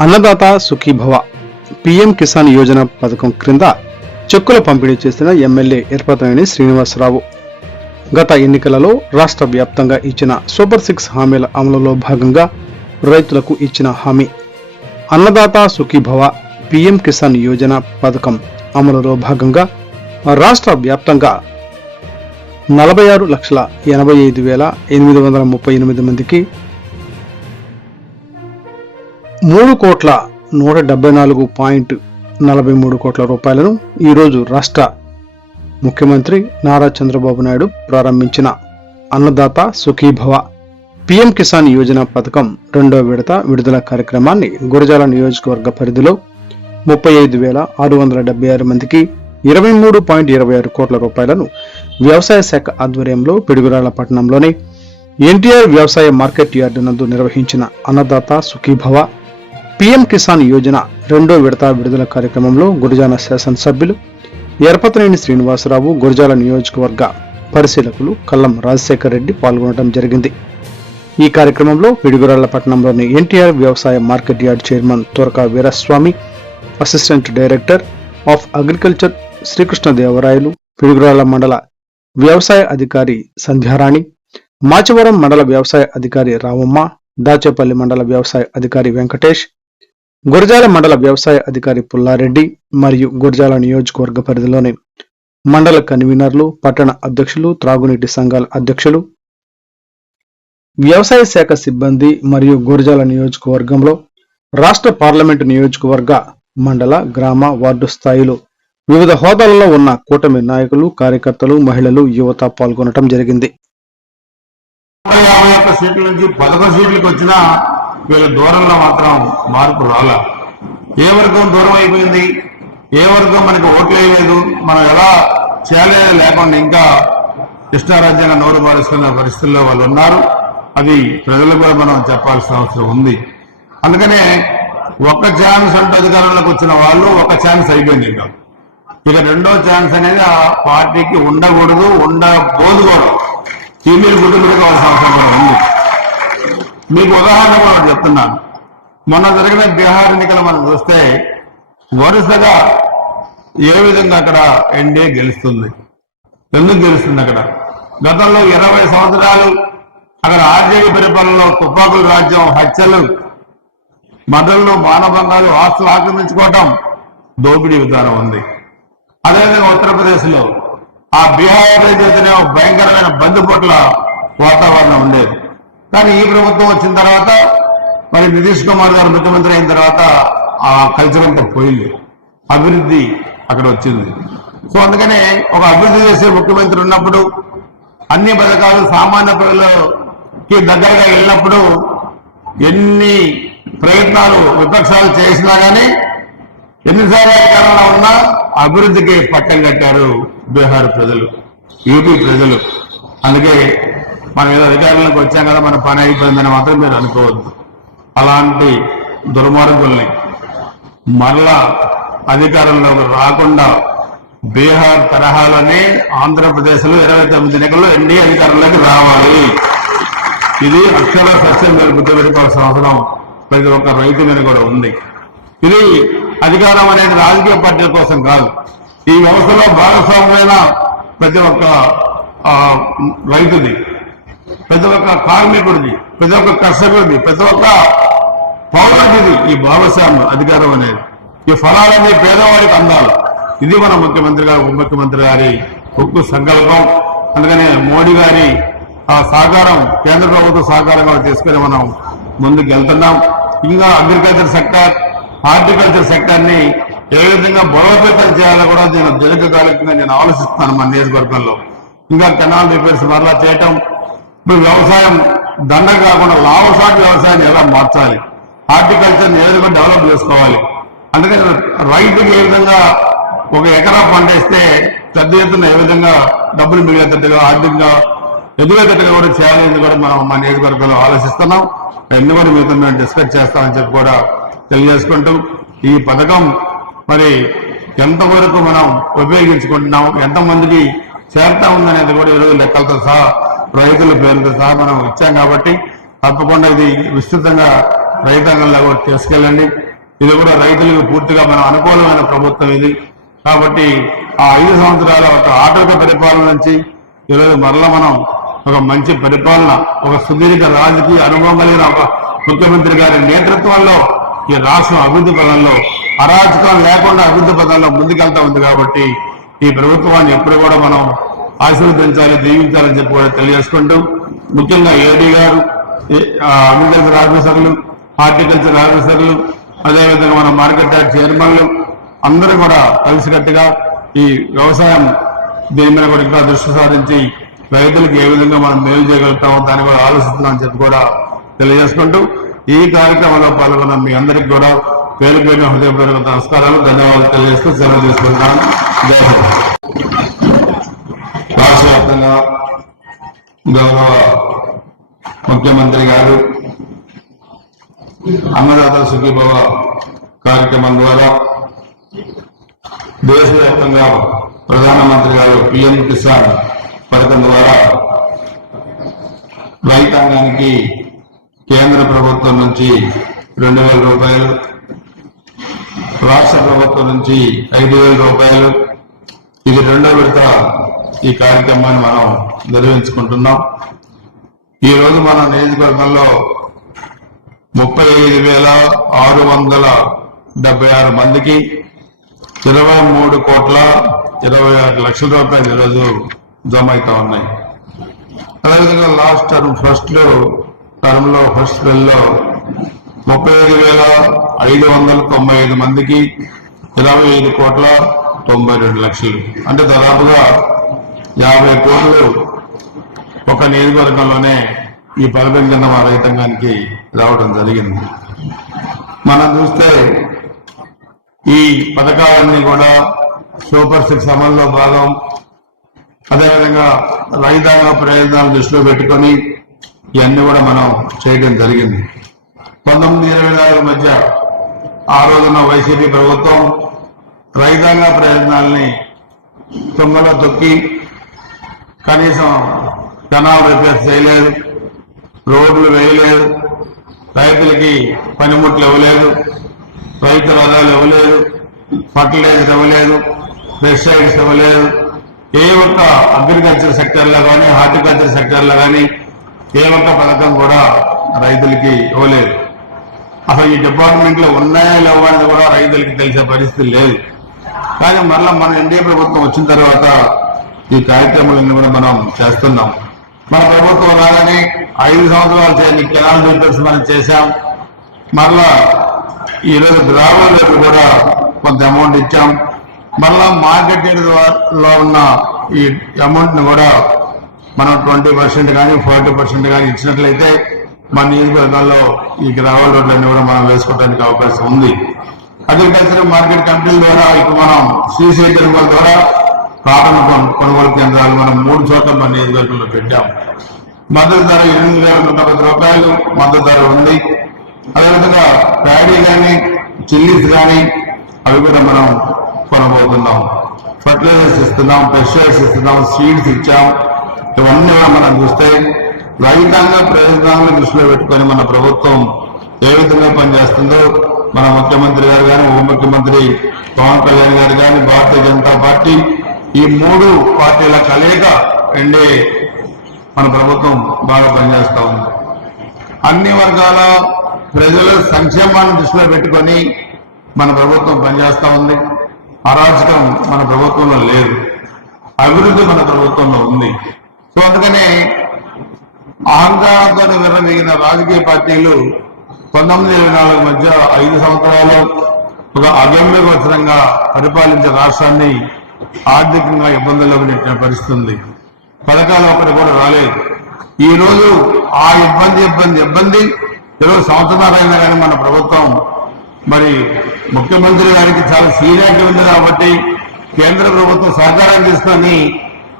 Annadata Sukhibhava PM Kisan Yojana పథకం క్రింద చెక్కుల పంపిణీ చేసిన ఎమ్మెల్యే ఎర్పతనేని శ్రీనివాసరావు. గత ఎన్నికలలో రాష్ట్ర వ్యాప్తంగా ఇచ్చిన సూపర్ 6 హామీల అమలులో భాగంగా రైతులకు ఇచ్చిన హామీ అన్నదాత సుఖీభవ పీఎం కిసాన్ యోజన పథకం అమలులో భాగంగా రాష్ట్ర వ్యాప్తంగా 46,85,838 మందికి 3,174,43 కోట్ల రూపాయలను ఈరోజు రాష్ట్ర ముఖ్యమంత్రి నారా చంద్రబాబు నాయుడు ప్రారంభించిన అన్నదాత సుఖీభవ పీఎం కిసాన్ యోజన పథకం 2వ విడత విడుదల కార్యక్రమాన్ని గురజాల నియోజకవర్గ పరిధిలో 35,676 మందికి 23.26 కోట్ల రూపాయలను వ్యవసాయ శాఖ ఆధ్వర్యంలో పిడుగురాళ్ల పట్టణంలోని ఎన్టీఆర్ వ్యవసాయ మార్కెట్ యార్డు నందు నిర్వహించిన అన్నదాత సుఖీభవ పీఎం కిసాన్ యోజన 2వ విడత విడుదల కార్యక్రమంలో గురజాల శాసనసభ్యులు ఎర్పతనేని శ్రీనివాసరావు, గురజాల నియోజకవర్గ పరిశీలకులు కల్లం రాజశేఖర్ రెడ్డి పాల్గొనడం జరిగింది. ఈ కార్యక్రమంలో పిడుగురాళ్ల పట్టణంలోని ఎన్టీఆర్ వ్యవసాయ market yard chairman Toraka Veeraswamy, assistant director of agriculture Srikrishnadevarayalu, Piduguralla మండల వ్యవసాయ అధికారి సంధ్యారాణి, మాచవరం మండల వ్యవసాయ అధికారి రామమ్మ, దాచేపల్లి మండల వ్యవసాయ అధికారి వెంకటేష్, గురజాల మండల వ్యవసాయ అధికారి పుల్లారెడ్డి మరియు గురజాల నియోజకవర్గ పరిధిలోని మండల కన్వీనర్లు, పట్టణ అధ్యక్షులు, త్రాగునీటి సంఘాల అధ్యక్షులు, వ్యవసాయ శాఖ సిబ్బంది మరియు గురజాల నియోజకవర్గంలో రాష్ట్ర పార్లమెంటు నియోజకవర్గ, మండల, గ్రామ, వార్డు స్థాయిలో వివిధ హోదాలలో ఉన్న కూటమి నాయకులు, కార్యకర్తలు, మహిళలు, యువత పాల్గొనడం జరిగింది. 51 సీట్ల నుంచి 11 సీట్లకు వచ్చినా వీళ్ళ దూరంలో మాత్రం మార్పు రాలా. ఏ వర్గం దూరం అయిపోయింది, ఏ వర్గం మనకి ఓట్లు వేయలేదు, మనం ఎలా చేయాలని లేకుండా ఇంకా ఇష్టారాజ్యంగా నోరు పారేసుకున్న పరిస్థితుల్లో వాళ్ళు ఉన్నారు. అది ప్రజలకు కూడా మనం చెప్పాల్సిన అవసరం ఉంది. అందుకనే ఒక్క ఛాన్స్ అంటే అధికారంలోకి వచ్చిన వాళ్ళు ఒక ఛాన్స్ అయిపోయింది. ఇక రెండో ఛాన్స్ అనేది ఆ పార్టీకి ఉండకూడదు, ఉండబోదు కూడా. మీరు గుర్తుపెట్టుకోవాల్సిన అవసరం కూడా ఉంది. మీకు ఉదాహరణ కూడా చెప్తున్నాను. మొన్న జరిగిన బీహార్ ఎన్నికలు మనం చూస్తే వరుసగా ఏ విధంగా అక్కడ ఎన్డీఏ గెలుస్తుంది. ఎందుకు గెలుస్తుంది? అక్కడ గతంలో 20 సంవత్సరాలు అక్కడ ఆర్జేడీ పరిపాలనలో తుపాకుల రాజ్యం, హత్యలు, మదళ్ళు, మానభంగాలు, ఆస్తులు ఆక్రమించుకోవటం, దోపిడీ విధానం ఉంది. అదేవిధంగా ఉత్తరప్రదేశ్ లో ఆ బీహార్ అయితేనే భయంకరమైన బందిపోట్ల వాతావరణం ఉండేది. కానీ ఈ ప్రభుత్వం వచ్చిన తర్వాత, మరి నితీష్ కుమార్ గారు ముఖ్యమంత్రి అయిన తర్వాత ఆ కల్చర్ అంతా పోయింది. అభివృద్ధి అక్కడ వచ్చింది. సో అందుకనే ఒక అభివృద్ధి చేసే ముఖ్యమంత్రి ఉన్నప్పుడు అన్ని పథకాలు సామాన్య ప్రజలకి దగ్గరగా వెళ్ళినప్పుడు ఎన్ని ప్రయత్నాలు విపక్షాలు చేసినా కానీ, ఎన్నిసార్లు అధికారంలో ఉన్నా అభివృద్ధికి పట్టం కట్టారు బీహార్ ప్రజలు, యూపీ ప్రజలు. అందుకే మనం ఏదో అధికారంలోకి వచ్చాం కదా, మన పని అయిపోయిందని మాత్రం మీరు అనుకోవద్దు. అలాంటి దుర్మార్గుల్ని మరలా అధికారంలోకి రాకుండా బీహార్ తరహాలోనే ఆంధ్రప్రదేశ్లో 29 ఎన్నికల్లో ఎన్డీఏ అధికారంలోకి రావాలి. ఇది అక్షర సత్యం మీరు గుర్తుపెట్టుకోవాల్సిన అవసరం ప్రతి ఒక్క రైతు మీద కూడా ఉంది. ఇది అధికారం అనేది రాజకీయ పార్టీల కోసం కాదు. ఈ వ్యవస్థలో భాగస్వామ్యమైన ప్రతి ఒక్క రైతుది, ప్రతి ఒక్క కార్మికుడిది, ప్రతి ఒక్క కర్షకుడిది, ప్రతి ఒక్క పౌరుడిది ఈ భాగస్వామ్యం అధికారం అనేది. ఈ ఫలాలన్నీ పేదవాడికి అందాలి. ఇది మన ముఖ్యమంత్రి గారు, ఉప ముఖ్యమంత్రి గారి ఉక్కు సంకల్పం. అందుకనే మోడీ గారి ఆ సహకారం, కేంద్ర ప్రభుత్వ సహకారంగా తీసుకుని మనం ముందుకు వెళ్తున్నాం. ఇంకా అగ్రికల్చర్ సెక్టర్, హార్టికల్చర్ సెక్టర్ ని ఏ విధంగా బలోపేతం చేయాలో కూడా నేను దీర్ఘకాలికంగా నేను ఆలోచిస్తున్నాను. మన నియోజకవర్గంలో ఇంకా కెనాల్ రిపేర్స్ మరలా చేయటం, ఇప్పుడు వ్యవసాయం దండ కాకుండా లాభసాటి వ్యవసాయాన్ని ఎలా మార్చాలి, హార్టికల్చర్ ఏ విధంగా డెవలప్ చేసుకోవాలి. అందుకని రైతుకి ఏ విధంగా ఒక ఎకరా పంట వేస్తే పెద్ద ఎత్తున ఏ విధంగా డబ్బులు మిగిలేటట్టుగా, ఆర్థికంగా ఎదుగుతట్టుగా కూడా చేయాలని కూడా మనం మా నియోజకవర్గంలో ఆలోచిస్తున్నాం. అన్ని కూడా మీతో మేము డిస్కస్ చేస్తామని చెప్పి కూడా తెలియజేసుకుంటాం. ఈ పథకం మరి ఎంతవరకు మనం ఉపయోగించుకుంటున్నాం, ఎంతమందికి చేరుతా ఉందనేది కూడా ఈరోజు లెక్కలతో సహా, రైతుల పేరుతో సహా మనం ఇచ్చాం. కాబట్టి తప్పకుండా ఇది విస్తృతంగా రైతాంగంలో కూడా తీసుకెళ్ళండి. ఇది కూడా రైతులకు పూర్తిగా మనం అనుకూలమైన ప్రభుత్వం ఇది. కాబట్టి ఆ 5 సంవత్సరాల ఒక ఆటవిక పరిపాలన నుంచి ఈరోజు మరలా మనం ఒక మంచి పరిపాలన, ఒక సుదీర్ఘ రాజకీయ అనుభవం కలిగిన ఒక ముఖ్యమంత్రి గారి నేతృత్వంలో ఈ రాష్ట్రం అభివృద్ధి పదంలో అరాచకం లేకుండా అభివృద్ధి పదంలో ముందుకెళ్తా ఉంది. కాబట్టి ఈ ప్రభుత్వాన్ని ఎప్పుడు కూడా మనం ఆశీర్వదించాలి, దీవించాలని చెప్పి కూడా తెలియజేసుకుంటూ, ముఖ్యంగా ఏడీ గారు, అగ్రికల్చర్ ఆఫీసర్లు, హార్టికల్చర్ ఆఫీసర్లు, అదేవిధంగా మన మార్కెట్ యార్డ్ చైర్మన్లు అందరూ కూడా కలిసికట్టుగా ఈ వ్యవసాయం దీని మీద కూడా ఇంకా దృష్టి సారించి రైతులకు ఏ విధంగా మనం మేలు చేయగలుగుతామో దాన్ని కూడా ఆలోచిస్తున్నామని చెప్పి కూడా తెలియజేసుకుంటూ, ఈ కార్యక్రమంలో పాల్గొన్న మీ అందరికీ కూడా పేరు పేరు హృదయపూర్వక నమస్కారాలు, ధన్యవాదాలు తెలియజేస్తూ సెలవు తీసుకుంటున్నాను. జై హింద్. రాష్ట్ర వ్యాప్తంగా గౌరవ ముఖ్యమంత్రి గారు అన్నదాత సుఖీభవ కార్యక్రమం ద్వారా దేశవ్యాప్తంగా ప్రధానమంత్రి గారు పిఎం కిసాన్ పథకం ద్వారా రైతాంగానికి కేంద్ర ప్రభుత్వం నుంచి 2,000 రూపాయలు, రాష్ట్ర ప్రభుత్వం నుంచి 5,000 రూపాయలు, ఇది 2వ విడత ఈ కార్యక్రమాన్ని మనం నిర్వహించుకుంటున్నాం. ఈ రోజు మన నియోజకవర్గంలో 35,676 మందికి 23,26,00,000 రూపాయలు ఈరోజు జమ అవుతా ఉన్నాయి. అదేవిధంగా లాస్ట్ టర్మ్ ఫస్ట్ నెలలో 35,595 మందికి 25,92,00,000, అంటే దాదాపుగా 50 కోట్లు ఒక నియోజకవర్గంలోనే ఈ పథకం కింద మా రైతాంగానికి రావడం జరిగింది. మనం చూస్తే ఈ పథకాలన్నీ కూడా సూపర్ 6 అమల్లో భాగం. అదేవిధంగా రైతాంగ ప్రయోజనాలు దృష్టిలో పెట్టుకొని ఇవన్నీ కూడా మనం చేయడం జరిగింది. 19-24 మధ్య ఆ రోజున వైసీపీ ప్రభుత్వం రైతాంగ ప్రయోజనాల్ని తుంగలో తొక్కి కనీసం కెనాల్ రిపేర్స్ చేయలేదు, రోడ్లు వేయలేదు, రైతులకి పనిముట్లు ఇవ్వలేదు, రైతు రథాలు ఇవ్వలేదు, ఫర్టిలైజర్ ఇవ్వలేదు, పెస్టిసైడ్స్ ఇవ్వలేదు. ఏ ఒక్క అగ్రికల్చర్ సెక్టర్లో కానీ హార్టికల్చర్ సెక్టర్లో కానీ ఏ ఒక్క పథకం కూడా రైతులకి ఇవ్వలేదు. అసలు ఈ డిపార్ట్మెంట్లో ఉన్నాయా లేవా అనేది కూడా రైతులకి తెలిసే పరిస్థితి లేదు. కానీ మరలా మన ఎన్డీఏ ప్రభుత్వం వచ్చిన తర్వాత ఈ కార్యక్రమాలన్నీ కూడా మనం చేస్తున్నాం. మన ప్రభుత్వం రాగానే 5 సంవత్సరాలు చేయని కెనాల్ రిపేర్స్ మనం చేశాం. మరలా ఈరోజు గ్రామాలకు కూడా కొంత అమౌంట్ ఇచ్చాం. మరలా మార్కెట్ లో ఉన్న ఈ అమౌంట్ ని కూడా మనం 20% కానీ 40% కానీ ఇచ్చినట్లయితే మన నియోజకవర్గాల్లో ఈ గ్రామాల రోడ్లన్నీ కూడా మనం వేసుకోవడానికి అవకాశం ఉంది. అగ్రికల్చర్ మార్కెట్ కమిటీల ద్వారా ఇప్పుడు మనం సీసీ తిరుమల ద్వారా కాటన్ కొనుగోలు కేంద్రాలు మనం 3 చోట్ల మన నియోజకవర్గంలో పెట్టాం. మద్దతు ధర 8,110 రూపాయలు మద్దతు ధర ఉంది. అదేవిధంగా ప్యాడీ కానీ చిల్లీస్ కానీ అవి కూడా మనం కొనబోతున్నాం. ఫర్టిలైజర్స్ ఇస్తున్నాం, పెస్టిసైడ్స్ ఇస్తున్నాం, సీడ్స్ ఇచ్చాం. ఇవన్నీ మనం చూస్తే రైతాంగ ప్రయోజనాలను దృష్టిలో పెట్టుకొని మన ప్రభుత్వం ఏ విధంగా పనిచేస్తుందో మన ముఖ్యమంత్రి గారు కానీ ఉప ముఖ్యమంత్రి పవన్ కళ్యాణ్ గారు కానీ భారతీయ జనతా పార్టీ ఈ 3 పార్టీల కలయిక ఎన్డీఏ మన ప్రభుత్వం బాగా పనిచేస్తా ఉంది. అన్ని వర్గాల ప్రజల సంక్షేమాన్ని దృష్టిలో పెట్టుకొని మన ప్రభుత్వం పనిచేస్తా ఉంది. అరాచకం మన ప్రభుత్వంలో లేదు, అభివృద్ధి మన ప్రభుత్వంలో ఉంది. సో అందుకనే అహంకారంతో విర్రవీగిన రాజకీయ పార్టీలు 1924 మధ్య 5 సంవత్సరాలు ఒక అగమ్యగోచరంగా పరిపాలించే రాష్ట్రాన్ని ఆర్థికంగా ఇబ్బందుల్లోకి నెట్టిన పరిస్థితి ఉంది. పథకాలు ఒకటి కూడా రాలేదు. ఈ రోజు ఆ ఇబ్బంది ఈరోజు సంవత్సరాలైనా కానీ మన ప్రభుత్వం మరి ముఖ్యమంత్రి గారికి చాలా సీనియారిటీ ఉంది కాబట్టి కేంద్ర ప్రభుత్వం సహకారం తీసుకొని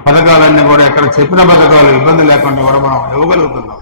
పథకాలన్నీ కూడా ఎక్కడ చెప్పిన పథకాలు ఇబ్బంది లేకుండా కూడా మనం ఇవ్వగలుగుతున్నాం.